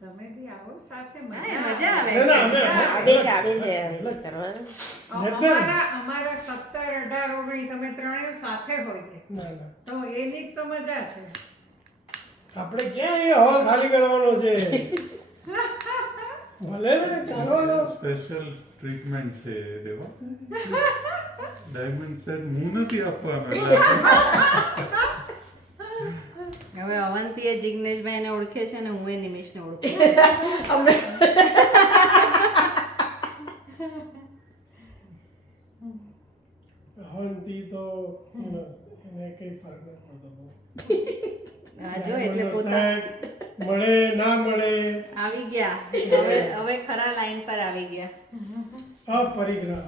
તમે બી આવો સાથે મજા આવે છે. અમારા 17, 18, 19 અમે ત્રણેય સાથે હોઈએ તો એની તો મજા છે. આપણે ક્યાં એ હોલ ખાલી કરવાનો છે ભલે ને ચાલવાનો સ્પેશિયલ ટ્રીટમેન્ટ છે દેવા ડાયમંડ સેટ હું નથી આપવાનો હવે અવંતીએ જિગ્નેશભાઈને ઓળખે છે ને હું એ નિમિષને ઓળખું હવનથી તો એને કઈ ફરક નથી પડતો બહુ. જો એટલે પોતા મળે ના મળે આવી ગયા હવે ખરા લાઈન પર આવી ગયા અપરિગ્રહ